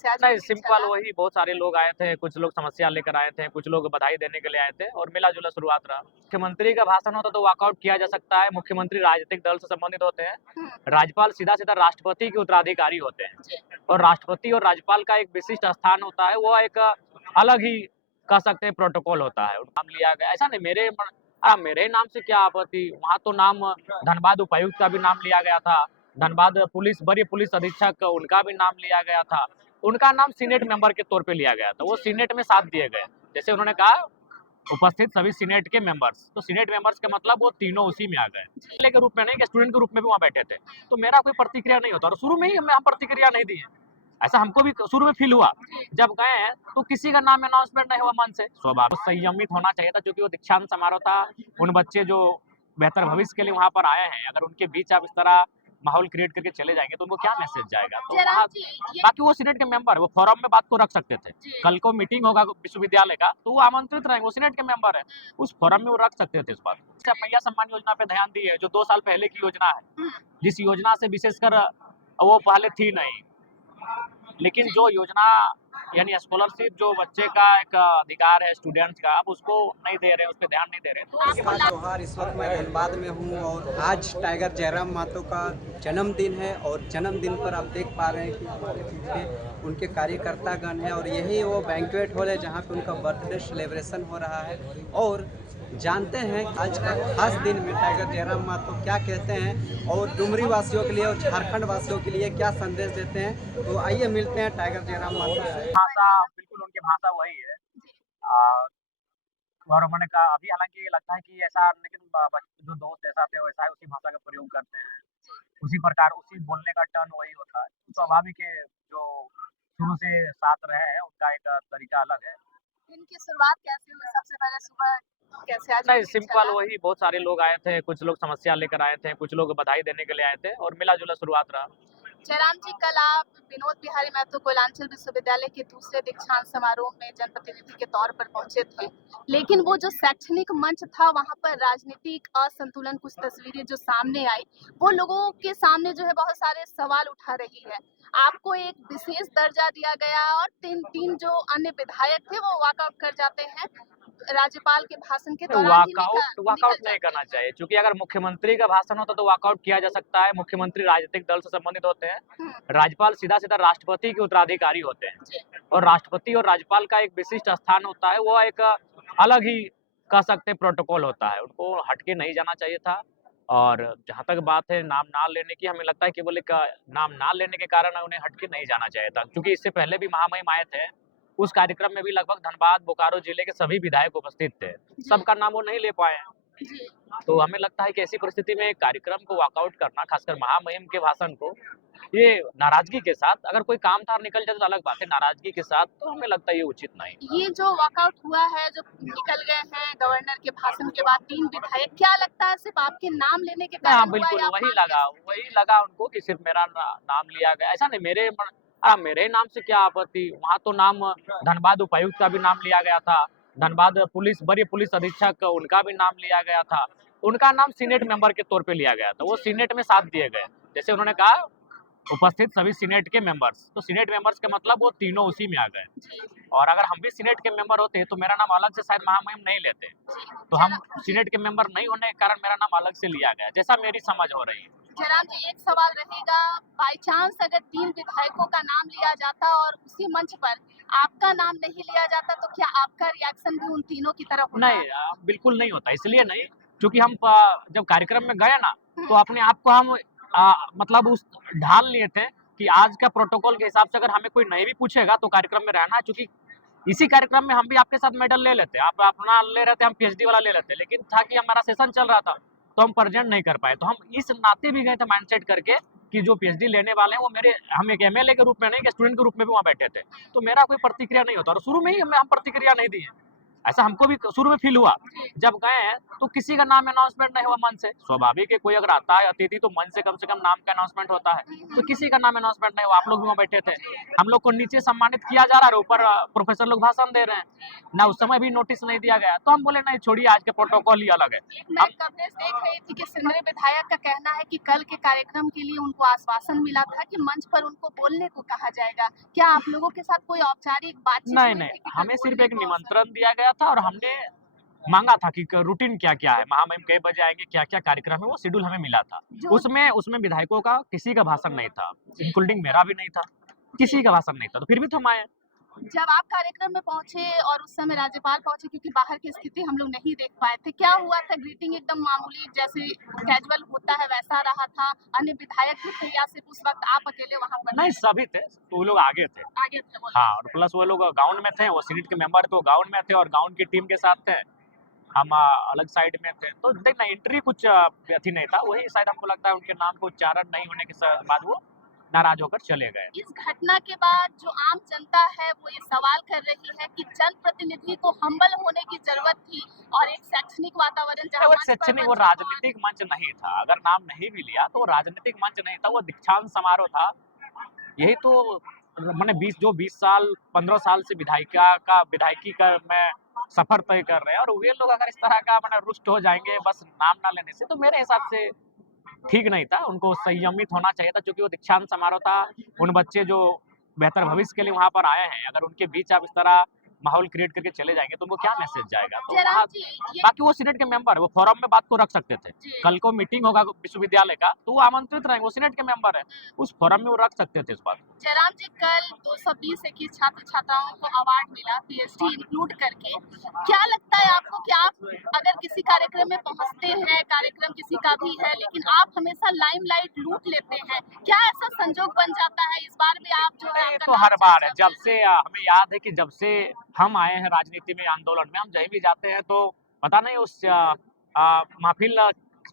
कैसे आज नहीं, मीटिंग सिंपल चला? वही बहुत सारे लोग आए थे, कुछ लोग समस्या लेकर आए थे, कुछ लोग बधाई देने के लिए आए थे और मिला-जुला शुरुआत रहा। मुख्यमंत्री का भाषण होता तो वॉकआउट किया जा सकता है, मुख्यमंत्री राजनीतिक दल से संबंधित होते हैं, हुँ, राज्यपाल सीधा-सीधा राष्ट्रपति के उत्तराधिकारी होते हैं जी। और राष्ट्रपति और राज्यपाल का एक विशिष्ट स्थान होता है, वो एक अलग ही कह सकते हैं प्रोटोकॉल होता है। नाम लिया गया ऐसा नहीं मेरे नाम से क्या आपत्ति, वहाँ तो नाम धनबाद उपायुक्त का भी नाम लिया गया था, धनबाद वरीय पुलिस अधीक्षक उनका भी नाम लिया गया था। उनका नाम सीनेट मेंबर के तौर पे लिया गया था, वो सीनेट में साथ दिए गए। जैसे उन्होंने कहा उपस्थित सभी सीनेट के मेंबर्स, तो सीनेट मेंबर्स का मतलब वो तीनों उसी में आ गए। एमएलए के रूप में नहीं कि स्टूडेंट के रूप में भी वहाँ बैठे थे। तो मेरा कोई प्रतिक्रिया नहीं होता और शुरू में ही हम प्रतिक्रिया नहीं दिए। ऐसा हमको भी शुरू में फील हुआ। जब गए हैं तो किसी का नाम अनाउंसमेंट नहीं हुआ मन से। स्वाभाविक संयमित होना चाहिए था क्योंकि वो दीक्षांत समारोह था। उन बच्चे जो बेहतर भविष्य के लिए वहाँ पर आए हैं, अगर उनके बीच आप इस तरह माहौल क्रिएट करके चले जाएँगे तो उनको क्या मैसेज जाएगा? तो जयराम वहाँ जी, ये बाकी वो सीनेट के मेंबर है, वो फोरम में बात को रख सकते थे। जी। कल को मीटिंग होगा विश्वविद्यालय का, तो वो आमंत्रित रहेंगे, वो सीनेट के मेंबर है। उस फोरम में वो रख सकते थे इस बात को। जैसे मैया सम्मान योजना पे ध्यान दिए, जो 2 साल पहले की योजना है, हुँ, जिस योजना से विशेषकर वो पहले थी नहीं। लेकिन जो योजना यानी स्कॉलरशिप जो बच्चे का एक अधिकार है स्टूडेंट्स का, अब उसको नहीं दे रहे हैं, उस पे ध्यान नहीं दे रहे हैं। तो आपको नमस्कार जोहार, इस वक्त मैं धनबाद में हूँ और आज टाइगर जयराम मातो का जन्मदिन है और जन्मदिन पर आप देख पा रहे हैं कि हमारे पीछे उनके कार्यकर्तागण हैं और यही वो बैंक्वेट हॉल है जहाँ पे उनका बर्थडे सेलिब्रेशन हो रहा है। और जानते हैं कि आज का खास दिन में टाइगर जयराम मातो क्या कहते हैं और डुमरी वासियों के लिए और झारखंड वासियों के लिए क्या संदेश देते हैं। तो आइए मिलते हैं टाइगर जयराम मातो से। भाषा बिल्कुल उनकी भाषा वही है। अ, और उन्होंने कहा अभी हालाँकि लगता है कि ऐसा लेकिन जो दोस्त जैसा थे वैसा ही उसी भाषा का प्रयोग करते हैं। उसी प्रकार उसी बोलने का टर्न वही होता है। स्वाभाविक है जो शुरू से साथ रहे हैं उनका एक तरीका अलग है। दिन की शुरुआत कैसे हुई? सबसे पहले सुबह कैसे आज नहीं, मीटिंग सिंपल चला? वही बहुत सारे लोग आए थे, कुछ लोग समस्या लेकर आए थे, कुछ लोग बधाई देने के लिए आए थे और मिला-जुला शुरुआत रहा। जयराम जी, कल आप विनोद बिहारी महतो कोयलांचल विश्वविद्यालय के दूसरे दीक्षांत समारोह में जनप्रतिनिधि के तौर पर पहुंचे थे, लेकिन वो जो शैक्षणिक मंच था वहां पर राजनीतिक असंतुलन कुछ तस्वीरें जो सामने आई, वो लोगों के सामने जो है बहुत सारे सवाल उठा रही है। आपको एक विशेष दर्जा दिया गया और तीन तीन जो अन्य विधायक थे वो वॉकआउट कर जाते हैं राज्यपाल के भाषण के नहीं, दौरान ही वॉकआउट निकल वॉकआउट नहीं जाते करना हैं। चाहिए क्योंकि अगर मुख्यमंत्री का भाषण होता तो वॉकआउट किया जा सकता है। मुख्यमंत्री राजनीतिक दल से संबंधित होते हैं। हम्म, राज्यपाल सीधा-सीधा राष्ट्रपति के उत्तराधिकारी होते हैं जी, और राष्ट्रपति और राज्यपाल का एक विशिष्ट स्थान होता है, वो एक अलग ही कह सकते हैं प्रोटोकॉल होता है। उनको हट के नहीं जाना चाहिए था और जहाँ तक बात है नाम ना लेने की, हमें लगता है केवल एक नाम ना लेने के कारण उन्हें हट के नहीं जाना चाहिए था क्योंकि इससे पहले भी महामहिम आए थे। उस कार्यक्रम में भी लगभग धनबाद, बोकारो जिले के सभी विधायक उपस्थित थे। जी, सबका नाम वो नहीं ले पाए हैं। जी, तो हमें लगता है कि ऐसी परिस्थिति में कार्यक्रम को वॉकआउट करना, खासकर महामहिम के भाषण को, ये नाराज़गी के साथ अगर कोई काम था निकल जाए तो अलग बात है, नाराज़गी के साथ तो हमें लगता है ये उचित नहीं। ये जो वॉकआउट हुआ है, जो निकल गए हैं गवर्नर के भाषण के बाद 3 विधायक, क्या लगता है सिर्फ़ आपके नाम लेने के हाँ, कारण हुआ बिल्कुल या आप मान कैसे सकते वही हैं? लगा उनको कि सिर्फ़ मेरा नाम लिया गया। ऐसा नहीं मेरे नाम से क्या आपत्ति, वहाँ तो नाम धनबाद उपायुक्त का भी नाम लिया गया था, धनबाद वरीय पुलिस अधीक्षक उनका भी नाम लिया गया था। उनका नाम सीनेट मेंबर के तौर पे लिया गया था, वो जी, सीनेट में साथ दिए गए। जैसे उन्होंने कहा उपस्थित सभी सीनेट के मेंबर्स, तो सीनेट मेंबर्स का मतलब वो तीनों उसी में आ गए। जी, और अगर हम भी सीनेट के मेंबर होते तो मेरा नाम अलग से शायद महामहिम नहीं लेते। जी। तो हम सीनेट के मेंबर नहीं होने के कारण मेरा नाम अलग से लिया गया, जैसा मेरी समझ हो रही है। जयराम जी, एक सवाल रहेगा, बाय चांस अगर 3 विधायकों का नाम लिया जाता और उसी मंच पर आपका नाम नहीं लिया जाता, तो क्या आपका रिएक्शन भी उन तीनों की तरह होता? नहीं बिल्कुल नहीं होता, इसलिए नहीं क्योंकि हम जब कार्यक्रम में गए ना, हुँ, तो अपने आप को हम मतलब उस ढाल लिए थे कि आज का प्रोटोकॉल के हिसाब से अगर हमें कोई नहीं भी पूछेगा तो कार्यक्रम में रहना है क्योंकि इसी कार्यक्रम में हम भी आपके साथ मेडल ले लेते। आप अपना ले रहे थे, हम पीएचडी वाला ले लेते। लेकिन था कि हमारा सेशन चल रहा था, तो हम प्रेज़ेंट नहीं कर पाए। तो हम इस नाते भी गए थे माइंडसेट करके कि जो पीएचडी लेने वाले हैं वो हम एक एमएलए के रूप में नहीं, एक स्टूडेंट के रूप में भी वहाँ बैठे थे। तो मेरा कोई प्रतिक्रिया नहीं होता और शुरू में ही हम प्रतिक्रिया नहीं दी है। ऐसा हमको भी शुरू में फील हुआ। जब गए हैं तो किसी का नाम अनाउंसमेंट नहीं हुआ मन से। स्वाभाविक है, कोई अगर आता है अतिथि तो मन से कम नाम का अनाउंसमेंट होता है। तो किसी का नाम अनाउंसमेंट नहीं हुआ। आप लोग भी वहाँ बैठे थे। हम लोग को नीचे सम्मानित किया जा रहा है, ऊपर प्रोफेसर लोग भाषण दे रहे हैं ना। उस समय भी नोटिस नहीं दिया गया। तो हम बोले नहीं छोड़िए, आज के प्रोटोकॉल ही अलग है। मैं कवरेज देख रही थी कि सिंदरी विधायक का कहना है कि कल के कार्यक्रम के लिए उनको आश्वासन मिला था कि मंच पर उनको बोलने को कहा जाएगा। क्या आप लोगों के साथ कोई औपचारिक बातचीत नहीं हुई नहीं, थी कि कल हमें सिर्फ बोलने एक को निमंत्रण दिया गया था और हमने मांगा था कि रूटीन क्या क्या है, महामहिम कई बजे आएंगे, क्या क्या कार्यक्रम है, वो शेड्यूल हमें मिला था। जो उसमें विधायकों का किसी का भाषण नहीं था, इंक्लूडिंग मेरा भी नहीं था, किसी का भाषण नहीं था। तो फिर भी तो हम आए। जब आप कार्यक्रम में पहुंचे और उस समय राज्यपाल पहुंचे, क्योंकि बाहर की स्थिति हम लोग नहीं देख पाए थे, क्या हुआ था? ग्रीटिंग एकदम मामूली जैसे कैजुअल होता है वैसा रहा था? अन्य विधायक भी थे या सिर्फ उस वक्त आप अकेले वहां पर नहीं, सभी थे, तो वो लोग आगे थे। आगे थे? वो हाँ, और प्लस वो लोग गाउन में थे, वो सीनेट के मेंबर तो गाउन में थे और गाउन की टीम के साथ थे। हम अलग साइड में थे। तो देखना एंट्री कुछ अथी नहीं था। वही शायद हमको लगता है उनके नाम को उच्चारण नहीं होने के बाद वो नाराज होकर चले गए। इस घटना के बाद जो आम जनता है वो ये सवाल कर रही है कि जनप्रतिनिधि को हम्बल होने की जरूरत थी और एक शैक्षणिक वातावरण जहां वो मंच पर शैक्षणिक, वो बच्चों को राजनीतिक मंच नहीं था। अगर नाम नहीं भी लिया तो वो राजनीतिक मंच नहीं था, वो दीक्षांत समारोह था। यही तो मैंने 20 साल 15 साल से विधायकी का मैं सफर तय कर रहे हैं, और वे लोग अगर इस तरह का मैंने रुष्ट हो जाएंगे बस नाम ना लेने से, तो मेरे हिसाब से ठीक नहीं था। उनको संयमित होना चाहिए था, क्योंकि वो दीक्षांत समारोह था। उन बच्चे जो बेहतर भविष्य के लिए वहां पर आए हैं, अगर उनके बीच आप इस तरह माहौल क्रिएट करके चले जाएंगे तो उनको क्या मैसेज जाएगा? तो जयराम वहाँ जी ये बाकी वो सीनेट के मेंबर है, वो फोरम में बात को रख सकते थे। जी। कल को मीटिंग होगा विश्वविद्यालय का तो वो आमंत्रित रहेंगे, वो सीनेट के मेंबर है, उस फोरम में वो रख सकते थे इस बात को। जयराम जी, कल 220 21 छात्र छात्राओं को अवार्ड मिला, पीएचडी इंक्लूड करके। क्या लगता है आपको कि आप अगर किसी कार्यक्रम में पहुंचते हैं, कार्यक्रम किसी का भी है, लेकिन आप हमेशा लाइमलाइट लूट लेते हैं, क्या ऐसा संजोग बन जाता है इस बार भी आप जो है ये आपका तो नाम हर बार है। चर्चा जब से हमें याद है कि जब से हम आए हैं राजनीति में, आंदोलन में, हम कहीं भी जाते हैं तो पता नहीं उस महफिल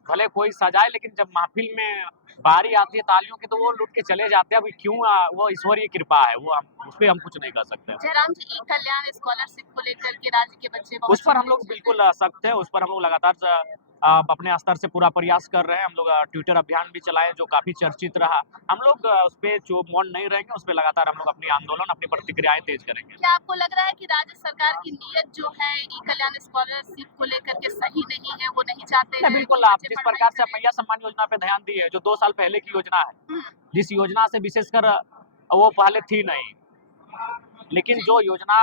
भले कोई सजाए, लेकिन जब महफिल में बारी आती है तालियों की तो वो लूट के चले जाते हैं। अभी क्यों वो ईश्वरीय कृपा है, वो उस पर हम कुछ नहीं कर सकते। जयराम जी, ई कल्याण स्कॉलरशिप को लेकर के राज्य के बच्चे बहुत उस पर हम चिंतित लोग हैं। बिल्कुल सख्त है। उस पर हम लोग लगातार अपने स्तर से पूरा प्रयास कर रहे हैं। हम लोग ट्विटर अभियान भी चलाए जो काफी चर्चित रहा। हम लोग उस पे जो मौन नहीं रहेंगे, उस पे लगातार हम लोग अपनी आंदोलन, अपनी प्रतिक्रियाएं तेज करेंगे। क्या आपको लग रहा है कि राज्य सरकार की नीयत जो है ई कल्याण स्कॉलरशिप को लेकर के सही नहीं है, वो नहीं चाहते हैं बिल्कुल, कि आप बच्चे जिस पढ़ाई प्रकार से करें? मैया सम्मान योजना पे ध्यान दिए है, जो 2 साल पहले की योजना है, हम्म, जिस योजना से विशेषकर वो पहले थी नहीं, लेकिन जो योजना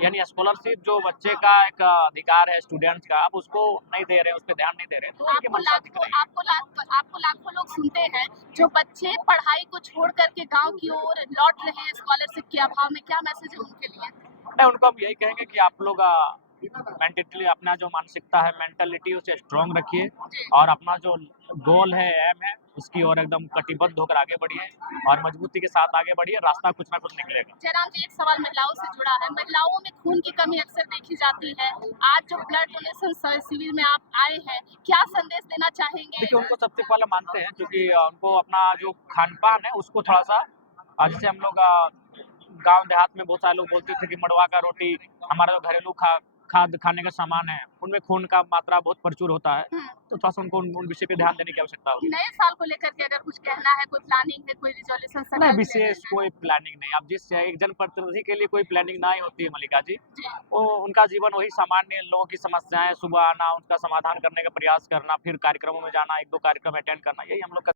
यानी स्कॉलरशिप जो बच्चे का एक अधिकार है स्टूडेंट्स का, अब उसको नहीं दे रहे हैं, उस पर ध्यान नहीं दे रहे हैं, तो उनकी मंशा दिख रही है। आपको लाखों लोग सुनते हैं जो बच्चे पढ़ाई को छोड़ करके गांव की ओर लौट रहे हैं स्कॉलरशिप के अभाव में, क्या मैसेज है उनके लिए? नहीं, उनको हम यही कहेंगे कि आप लोग मेंटली अपना जो मानसिकता है, मेंटालिटी उसे स्ट्रांग रखिए और अपना जो गोल है, एम है, उसकी ओर एकदम कटिबद्ध होकर आगे बढ़िए और मजबूती के साथ आगे बढ़िए। रास्ता कुछ ना कुछ निकलेगा। जयराम जी, एक सवाल महिलाओं से जुड़ा है। महिलाओं में खून की कमी अक्सर देखी जाती है। आज जो ब्लड डोनेशन शिविर में आप आए हैं, क्या संदेश देना चाहेंगे? देखिए, उनको सबसे पहले मानते हैं, क्योंकि उनको अपना जो खान-पान है उसको थोड़ा-सा जैसे हम लोग गाँव देहात में बहुत सारे लोग बोलते थे कि मड़वा का रोटी, हमारा जो घरेलू खाद्य खाने का सामान है, उनमें खून का मात्रा बहुत प्रचुर होता है। तो थोड़ा-सा उनको उन विषय पे ध्यान देने की आवश्यकता होगी। नए साल को लेकर के अगर कुछ कहना है, कोई प्लानिंग है, कोई रिजोल्यूशन नहीं, विशेष कोई प्लानिंग नहीं। अब जिस एक जनप्रतिनिधि के लिए कोई प्लानिंग नहीं होती है मल्लिका जी, वो उनका जीवन वही सामान्य लोगों की समस्याएं, सुबह आना, उनका समाधान करने का प्रयास करना, फिर कार्यक्रमों में जाना, 1-2 कार्यक्रम अटेंड करना, यही हम लोग का